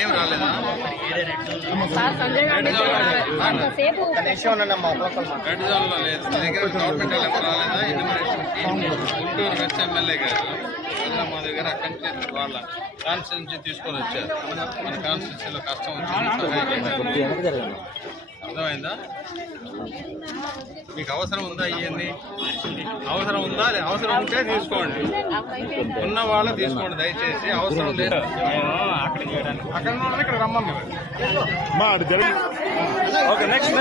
ఏం రాలేదా? Red zone లో లేదు. మీ దగ్గర గవర్నమెంట్ వాళ్ళు ఎవరు రాలేదా? గుంటూరు వెస్ట్ ఎమ్మెల్యే గారు మా దగ్గర అక్కడి నుంచి వాళ్ళ కాన్స్టిట్యూన్సీ తీసుకొని వచ్చారు. మన కాన్స్టిట్యూన్సీలో కష్టం వచ్చింది. అర్థమైందా? మీకు అవసరం ఉందా? ఇవన్నీ అవసరం ఉందా? అవసరం ఉంటే తీసుకోండి, ఉన్న వాళ్ళు తీసుకోండి దయచేసి. అవసరం లేదు అక్కడ ఇక్కడ రమ్మని. Okay next